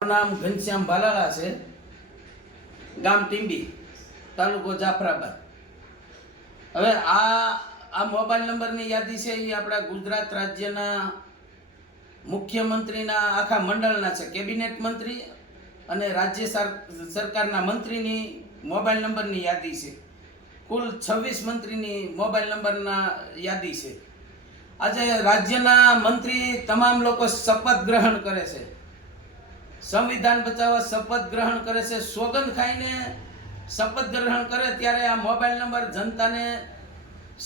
નામ ઘનશ્યામ ભાલાળા છે, ગામ ટીંબી, તાલુકો જાફરાબાદ। હવે આ મોબાઈલ નંબરની યાદી છે એ આપણા ગુજરાત રાજ્યના મુખ્યમંત્રીના આખા મંડળના છે, કેબિનેટ મંત્રી અને રાજ્ય સરકારના મંત્રીની મોબાઈલ નંબરની યાદી છે। કુલ 26 મંત્રીની મોબાઈલ નંબરના યાદી છે। આજે રાજ્યના મંત્રી તમામ લોકો શપથ ગ્રહણ કરે છે, સંવિધાન બચાવવા શપથ ગ્રહણ કરે છે। સોગંદ ખાઈને શપથ ગ્રહણ કરે ત્યારે આ મોબાઈલ નંબર જનતાને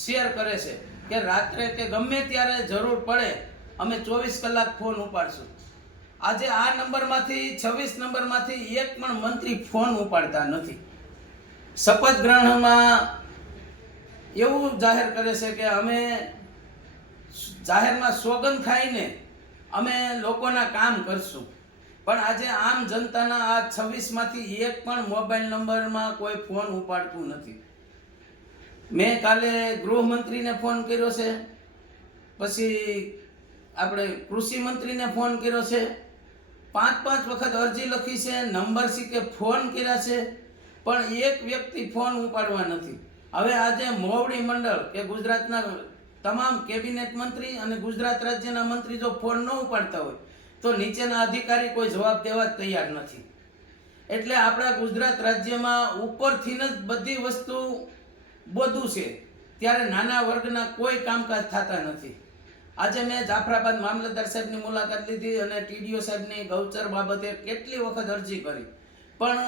શેર કરે છે કે રાત્રે કે ગમે ત્યારે જરૂર પડે અમે 24 કલાક ફોન ઉપાડશું। આજે આ નંબરમાંથી 26 નંબરમાંથી એક પણ મંત્રી ફોન ઉપાડતા નથી। શપથ ગ્રહણમાં એવું જાહેર કરે છે કે અમે જાહેરમાં સોગંદ ખાઈને અમે લોકોના કામ કરશું, પણ આજે આમ જનતાના આ 26 માંથી એક પણ મોબાઈલ નંબરમાં કોઈ ફોન ઉપાડતું નથી। મેં કાલે ગૃહમંત્રીને ફોન કર્યો છે, પછી આપણે કૃષિ મંત્રીને ફોન કર્યો છે, 5 વખત અરજી લખી છે, નંબર શીખે ફોન કર્યા છે, પણ એક વ્યક્તિ ફોન ઉપાડવા નથી। હવે આજે મોવડી મંડળ કે ગુજરાતના તમામ કેબિનેટ મંત્રી અને ગુજરાત રાજ્યના મંત્રી જો ફોન ન ઉપાડતા હોય તો નીચેના અધિકારી કોઈ જવાબ દેવા તૈયાર નથી। એટલે આપણા ગુજરાત રાજ્યમાં ઉપરથી જ બધી વસ્તુ બધું છે, ત્યારે નાના વર્ગના કોઈ કામકાજ થતા નથી। આજે મેં જાફરાબાદ મામલતદાર સાહેબની મુલાકાત લીધી અને ટીડીઓ સાહેબની ગૌચર બાબતે કેટલી વખત અરજી કરી, પણ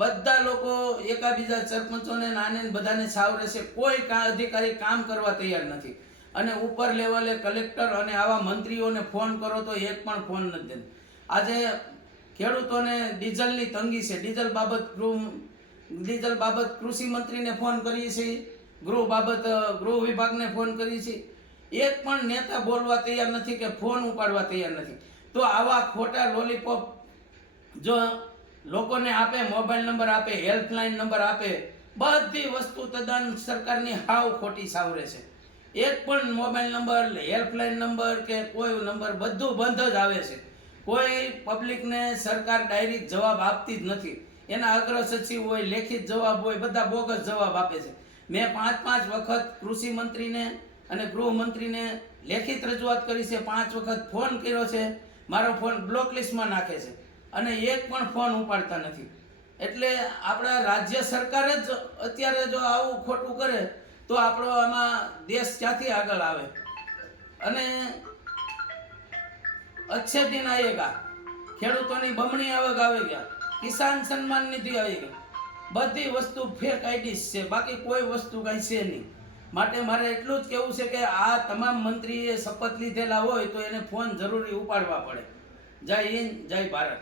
બધા લોકો એકાબીજા સરપંચોને નાને બધાને સાવરે છે, કોઈ અધિકારી કામ કરવા તૈયાર નથી। અને ઉપર લેવલે કલેક્ટર અને આવા મંત્રીઓને ફોન કરો તો એક પણ ફોન નથી દેતો। આજે ખેડૂતોને ડીઝલની તંગી છે, ડીઝલ બાબત કૃષિ મંત્રીને ફોન કરીએ છીએ, ગૃહ વિભાગને ફોન કરીએ છીએ, એક પણ નેતા બોલવા તૈયાર નથી કે ફોન ઉપાડવા તૈયાર નથી। તો આવા ખોટા લોલીપોપ જો લોકોને આપે, મોબાઈલ નંબર આપે, હેલ્પલાઇન નંબર આપે, બધી વસ્તુ તદ્દન સરકારની હાવ ખોટી સાવરે છે। એક પણ મોબાઈલ નંબર, હેલ્પલાઇન નંબર કે કોઈ નંબર બધું બંધ જ આવે છે। કોઈ પબ્લિકને સરકાર ડાયરેક્ટ જવાબ આપતી જ નથી। એના અગ્ર સચિવ હોય, લેખિત જવાબ હોય, બધા બોગસ જવાબ આપે છે। મેં 5 વખત કૃષિ મંત્રીને અને ગૃહમંત્રીને લેખિત રજૂઆત કરી છે, 5 વખત ફોન કર્યો છે, મારો ફોન બ્લોક લિસ્ટમાં નાખે છે અને એક પણ ફોન ઉપાડતા નથી। એટલે આપણા રાજ્ય સરકાર જ અત્યારે જો આવું ખોટું કરે તો આપણો આમાં દેશ ક્યાંથી આગળ આવે। અને અચ્છે દિન આયેગા, ખેડૂતોની બમણી આવક આવી ગયા, કિસાન સન્માન નિધિ આવી ગઈ, બધી વસ્તુ ફેક આઈડીસ છે, બાકી કોઈ વસ્તુ કઈ છે નહીં। માટે મારે એટલું જ કહેવું છે કે આ તમામ મંત્રીએ શપથ લીધેલા હોય તો એને ફોન જરૂરી ઉપાડવા પડે। જય હિન્દ, જય ભારત।